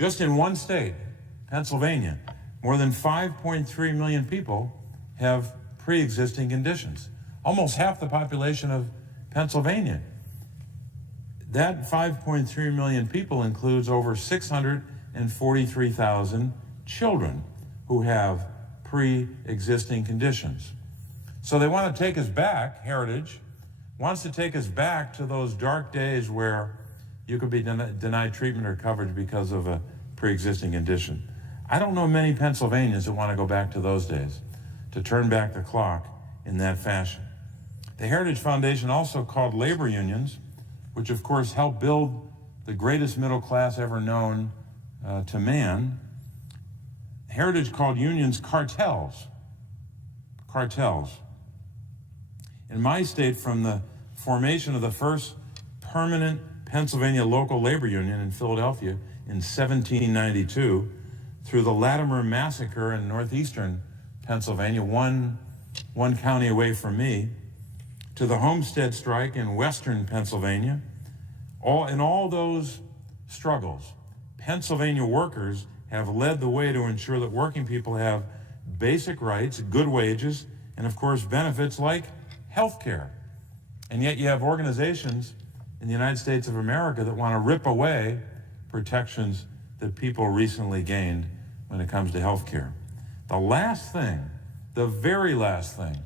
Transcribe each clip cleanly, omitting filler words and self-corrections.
Just in one state, Pennsylvania, more than 5.3 million people have pre-existing conditions. Almost half the population of Pennsylvania. That 5.3 million people includes over 643,000 children who have pre-existing conditions. So they want to take us back, Heritage wants to take us back to those dark days where you could be denied treatment or coverage because of a pre-existing condition. I don't know many Pennsylvanians that want to go back to those days, to turn back the clock in that fashion. The Heritage Foundation also called labor unions, which of course helped build the greatest middle class ever known to man. Heritage called unions cartels. Cartels. In my state, from the formation of the first permanent Pennsylvania local labor union in Philadelphia in 1792, through the Latimer Massacre in northeastern Pennsylvania, one county away from me, to the Homestead Strike in western Pennsylvania, in all those struggles, Pennsylvania workers have led the way to ensure that working people have basic rights, good wages, and of course benefits like health care. And yet you have organizations in the United States of America that want to rip away protections that people recently gained when it comes to health care. The last thing, the very last thing,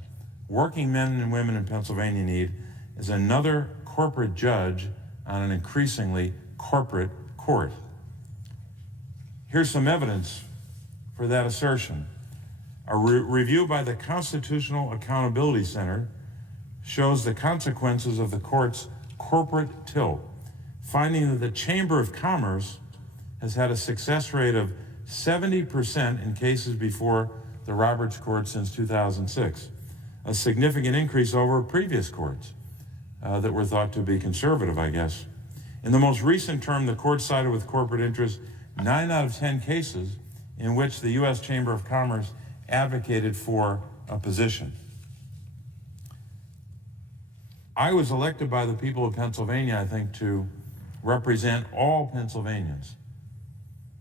working men and women in Pennsylvania need is another corporate judge on an increasingly corporate court. Here's some evidence for that assertion. A review by the Constitutional Accountability Center shows the consequences of the court's corporate tilt, finding that the Chamber of Commerce has had a success rate of 70% in cases before the Roberts Court since 2006, a significant increase over previous courts that were thought to be conservative, I guess. In the most recent term, the court sided with corporate interests 9 out of 10 cases in which the U.S. Chamber of Commerce advocated for a position. I was elected by the people of Pennsylvania, I think, to represent all Pennsylvanians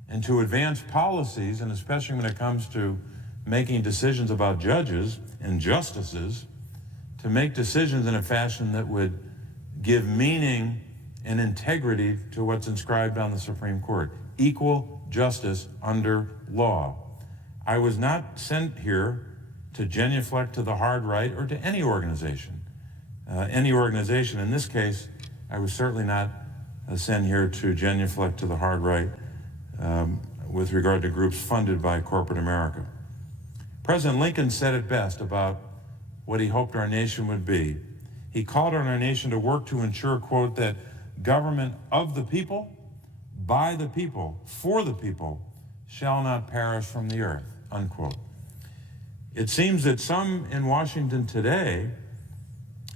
and to advance policies, and especially when it comes to making decisions about judges and justices, to make decisions in a fashion that would give meaning and integrity to what's inscribed on the Supreme Court. Equal justice under law. I was not sent here to genuflect to the hard right or to any organization. In this case, I was certainly not sent here to genuflect to the hard right with regard to groups funded by corporate America. President Lincoln said it best about what he hoped our nation would be. He called on our nation to work to ensure, quote, that government of the people, by the people, for the people, shall not perish from the earth, unquote. It seems that some in Washington today,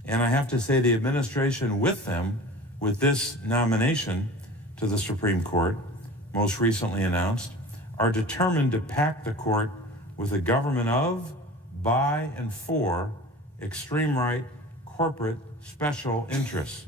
and I have to say the administration with them, with this nomination to the Supreme Court, most recently announced, are determined to pack the court with a government of, by, and for extreme right corporate special interests.